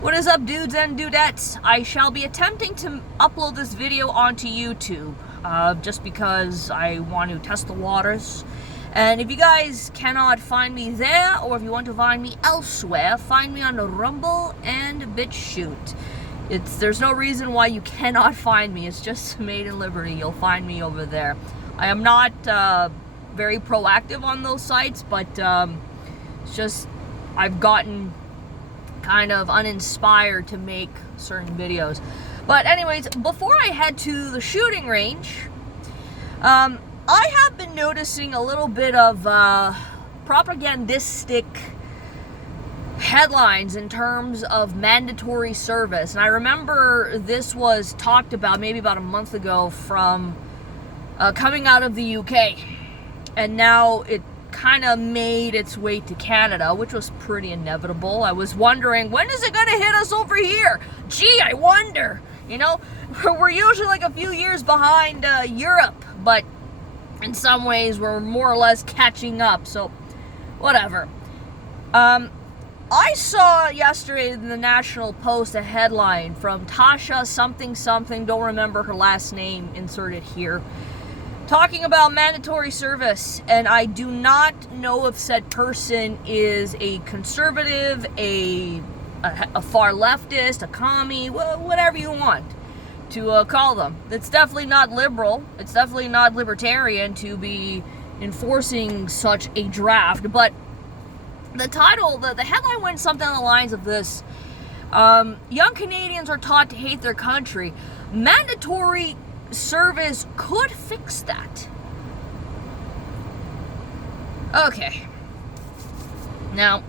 What is up, dudes and dudettes? I shall be attempting to upload this video onto YouTube, just because I want to test the waters. And if you guys cannot find me there, or if you want to find me elsewhere, find me on the Rumble and BitChute. There's no reason why you cannot find me. It's just Made in Liberty. You'll find me over there. I am not very proactive on those sites, but it's just I've gotten kind of uninspired to make certain videos. But anyways, before I head to the shooting range, I have been noticing a little bit of propagandistic headlines in terms of mandatory service. And I remember this was talked about maybe about a month ago from coming out of the UK. And now it kind of made its way to Canada, which was pretty inevitable. I was wondering, when is it going to hit us over here? Gee, I wonder. You know, we're usually like a few years behind Europe, but in some ways we're more or less catching up, so whatever. I saw yesterday in the National Post a headline from Tasha something, don't remember her last name, inserted here, talking about mandatory service, and I do not know if said person is a conservative, a far leftist, a commie, whatever you want to call them. It's definitely not liberal. It's definitely not libertarian to be enforcing such a draft. But the title, the headline went something along the lines of this: young Canadians are taught to hate their country. Mandatory service could fix that. Okay. Now,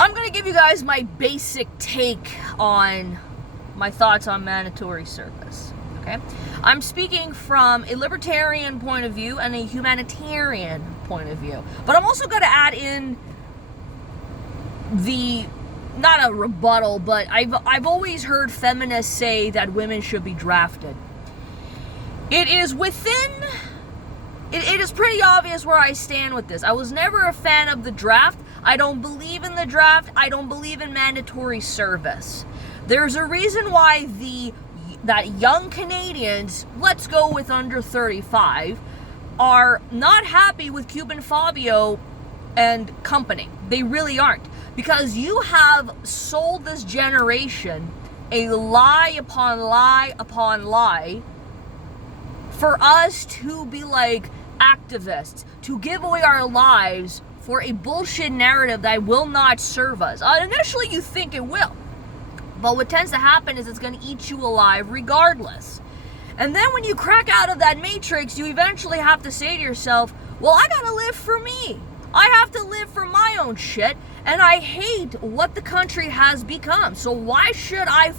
I'm going to give you guys my basic take on my thoughts on mandatory service. Okay? I'm speaking from a libertarian point of view and a humanitarian point of view. But I'm also going to add in not a rebuttal, but I've always heard feminists say that women should be drafted. It is pretty obvious where I stand with this. I was never a fan of the draft. I don't believe in the draft. I don't believe in mandatory service. There's a reason why that young Canadians, let's go with under 35, are not happy with Cuban Fabio and company. They really aren't. Because you have sold this generation a lie upon lie upon lie for us to be like activists, to give away our lives for a bullshit narrative that will not serve us. Initially you think it will, but what tends to happen is it's going to eat you alive regardless. And then when you crack out of that matrix, you eventually have to say to yourself, well, I gotta live for me. I have to live for my own shit, and I hate what the country has become. So why should I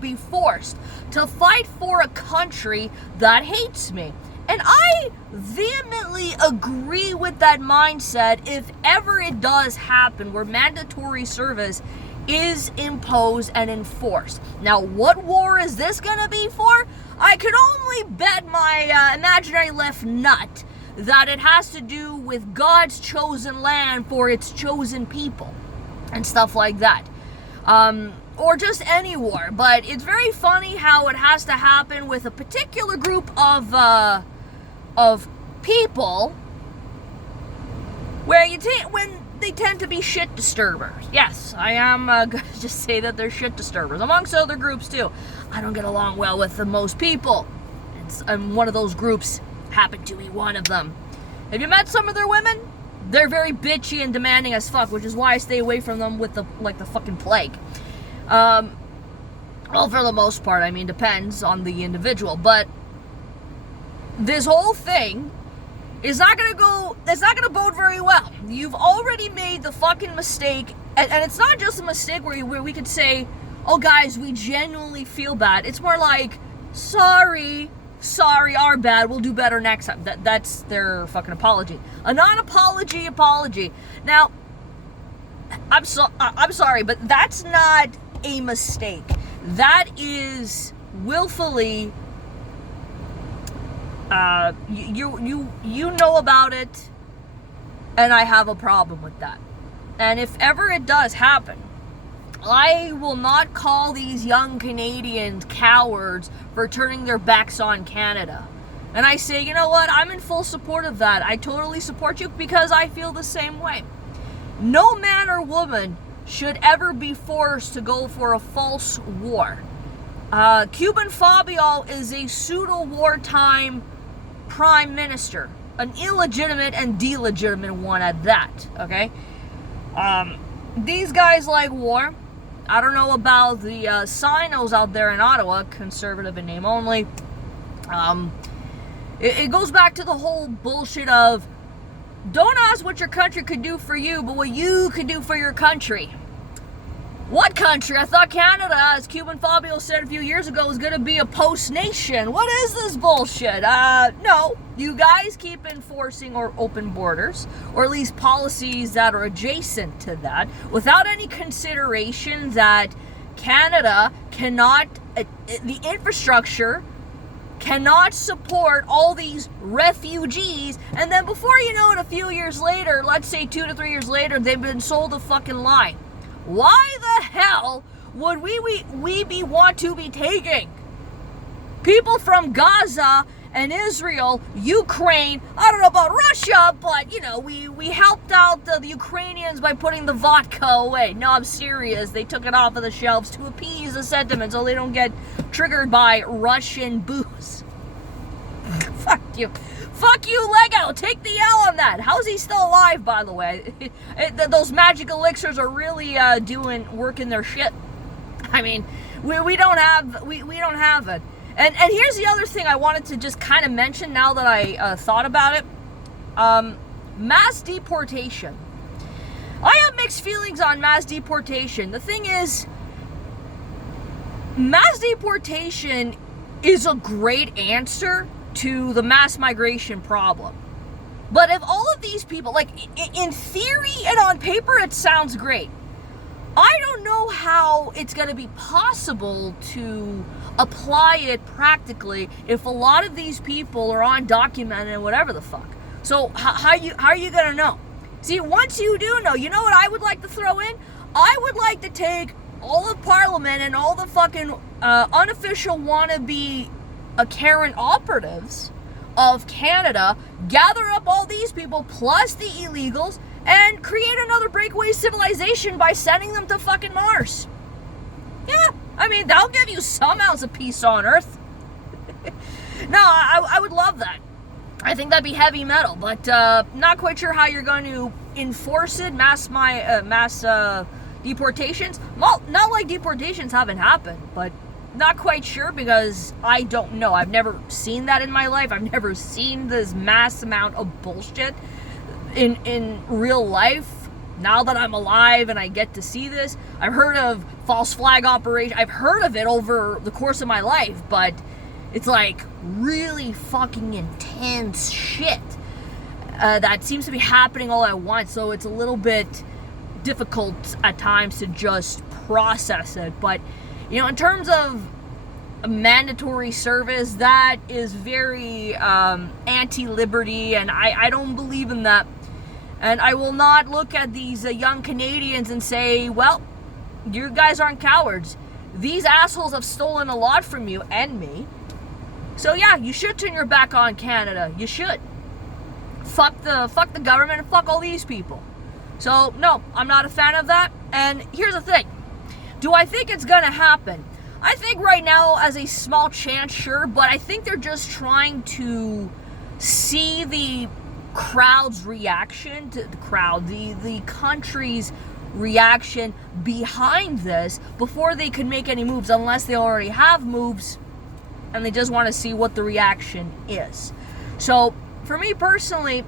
be forced to fight for a country that hates me? And I vehemently agree with that mindset if ever it does happen where mandatory service is imposed and enforced. Now, what war is this gonna be for? I could only bet my imaginary left nut that it has to do with God's chosen land for its chosen people and stuff like that, or just any war. But it's very funny how it has to happen with a particular group of people where when they tend to be shit disturbers. Yes, I am gonna just say that they're shit disturbers, amongst other groups too. I don't get along well with the most people, and one of those groups happened to be one of them. Have you met some of their women? They're very bitchy and demanding as fuck, which is why I stay away from them with the fucking plague. Well, for the most part, I mean, depends on the individual, but this whole thing is not gonna bode very well. You've already made the fucking mistake, and it's not just a mistake where we could say, oh guys, we genuinely feel bad. It's more like, sorry, our bad, we'll do better next time. That's their fucking apology. A non-apology apology. Now, I'm sorry, but that's not a mistake. That is willfully, you know about it, and I have a problem with that. And if ever it does happen, I will not call these young Canadians cowards for turning their backs on Canada. And I say, you know what? I'm in full support of that. I totally support you because I feel the same way. No man or woman should ever be forced to go for a false war. Cuban Fabio is a pseudo-wartime prime minister. An illegitimate and delegitimate one at that, okay? These guys like war. I don't know about the Sinos out there in Ottawa, conservative in name only. It goes back to the whole bullshit of don't ask what your country could do for you, but what you could do for your country. What country? I thought Canada, as Cuban Fabio said a few years ago, was going to be a post-nation. What is this bullshit? No. You guys keep enforcing or open borders, or at least policies that are adjacent to that, without any consideration that Canada cannot, the infrastructure cannot support all these refugees, and then before you know it, a few years later, let's say 2 to 3 years later, they've been sold a fucking lie. Why the hell would we want to be taking people from Gaza and Israel, Ukraine? I don't know about Russia, but you know, we helped out the Ukrainians by putting the vodka away. No, I'm serious. They took it off of the shelves to appease the sentiment so they don't get triggered by Russian booze. Fuck you. Fuck you, Lego. Take the L on that. How's he still alive, by the way? Those magic elixirs are really working their shit. I mean, we don't have it. And here's the other thing I wanted to just kind of mention now that I thought about it. Mass deportation. I have mixed feelings on mass deportation. The thing is, mass deportation is a great answer to the mass migration problem. But if all of these people, like in theory and on paper, it sounds great. I don't know how it's going to be possible to apply it practically if a lot of these people are undocumented and whatever the fuck. So how are you going to know? See, once you do know, you know what I would like to throw in? I would like to take all of Parliament and all the fucking unofficial wannabe Karen operatives of Canada, gather up all these people plus the illegals, and create another breakaway civilization by sending them to fucking Mars. Yeah, I mean, that'll give you some ounce of peace on Earth. No, I would love that. I think that'd be heavy metal, but not quite sure how you're going to enforce it, mass deportations. Well, not like deportations haven't happened, but not quite sure because I don't know. I've never seen that in my life. I've never seen this mass amount of bullshit in real life. Now that I'm alive and I get to see this, I've heard of false flag operation. I've heard of it over the course of my life, but it's like really fucking intense shit that seems to be happening all at once. So it's a little bit difficult at times to just process it. But you know, in terms of mandatory service, that is very anti-liberty, and I don't believe in that. And I will not look at these young Canadians and say, well, you guys aren't cowards. These assholes have stolen a lot from you and me. So yeah, you should turn your back on Canada. You should. Fuck the government and fuck all these people. So no, I'm not a fan of that. And here's the thing. Do I think it's gonna happen? I think right now, as a small chance, sure, but I think they're just trying to see the crowd's reaction to the country's reaction behind this before they can make any moves, unless they already have moves and they just want to see what the reaction is. So for me personally,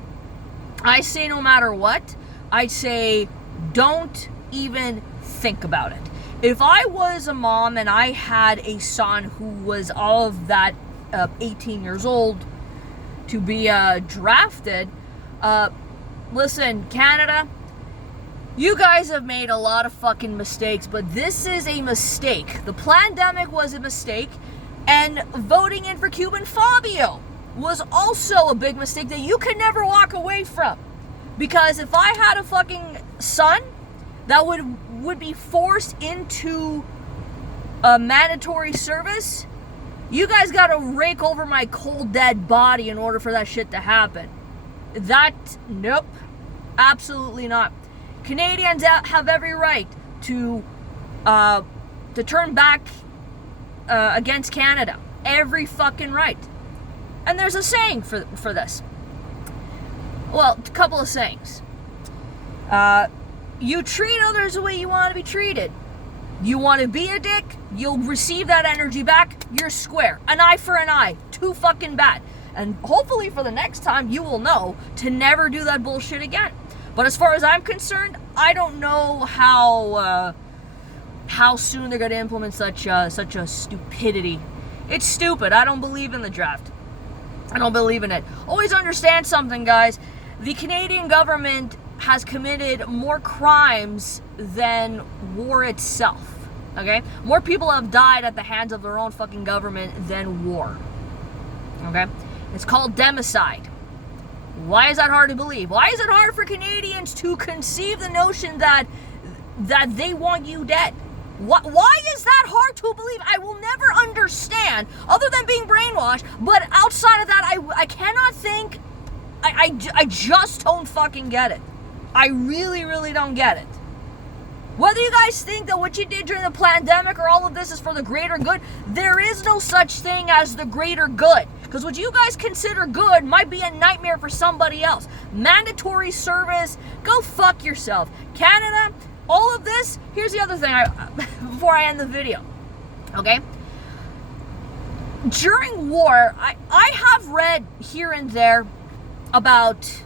I say no matter what, I say don't even think about it. If I was a mom and I had a son who was of that 18 years old to be drafted, listen, Canada, you guys have made a lot of fucking mistakes, but this is a mistake. The pandemic was a mistake, and voting in for Cuban Fabio was also a big mistake that you can never walk away from. Because if I had a fucking son that would be forced into mandatory service, you guys gotta rake over my cold dead body in order for that shit to happen. Nope, absolutely not. Canadians have every right to turn back against Canada. Every fucking right. And there's a saying for this. Well, a couple of sayings. You treat others the way you want to be treated. You want to be a dick, you'll receive that energy back, you're square. An eye for an eye. Too fucking bad. And hopefully for the next time, you will know to never do that bullshit again. But as far as I'm concerned, I don't know how soon they're going to implement such a stupidity. It's stupid. I don't believe in the draft. I don't believe in it. Always understand something, guys. The Canadian government has committed more crimes than war itself. Okay? More people have died at the hands of their own fucking government than war. Okay? It's called democide. Why is that hard to believe? Why is it hard for Canadians to conceive the notion that they want you dead? Why is that hard to believe? I will never understand, other than being brainwashed, but outside of that, I cannot think. I just don't fucking get it. I really, really don't get it. Whether you guys think that what you did during the pandemic or all of this is for the greater good, there is no such thing as the greater good. Because what you guys consider good might be a nightmare for somebody else. Mandatory service, go fuck yourself. Canada, all of this, here's the other thing before I end the video. Okay? During war, I have read here and there about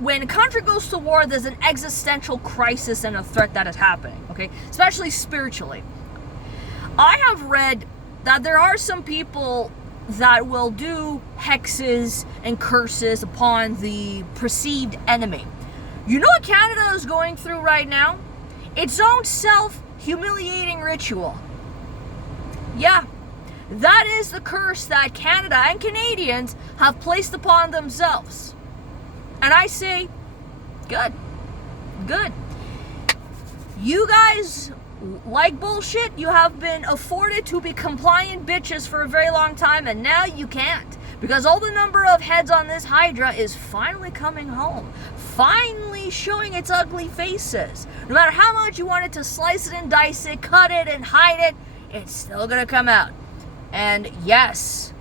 when a country goes to war, there's an existential crisis and a threat that is happening, okay? Especially spiritually. I have read that there are some people that will do hexes and curses upon the perceived enemy. You know what Canada is going through right now? Its own self-humiliating ritual. Yeah, that is the curse that Canada and Canadians have placed upon themselves. And I say, good. You guys like bullshit. You have been afforded to be compliant bitches for a very long time, and now you can't. Because all the number of heads on this Hydra is finally coming home. Finally showing its ugly faces. No matter how much you wanted to slice it and dice it, cut it and hide it, it's still gonna come out. And yes,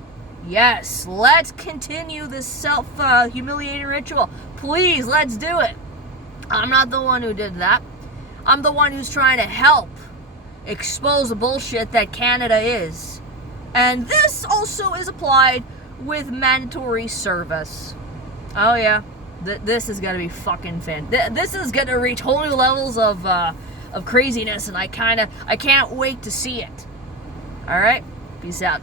let's continue this self-humiliating ritual. Please, let's do it. I'm not the one who did that. I'm the one who's trying to help expose the bullshit that Canada is. And this also is applied with mandatory service. Oh yeah, this is gonna be fucking fan. This is gonna reach whole new levels of craziness, and I can't wait to see it. All right, peace out.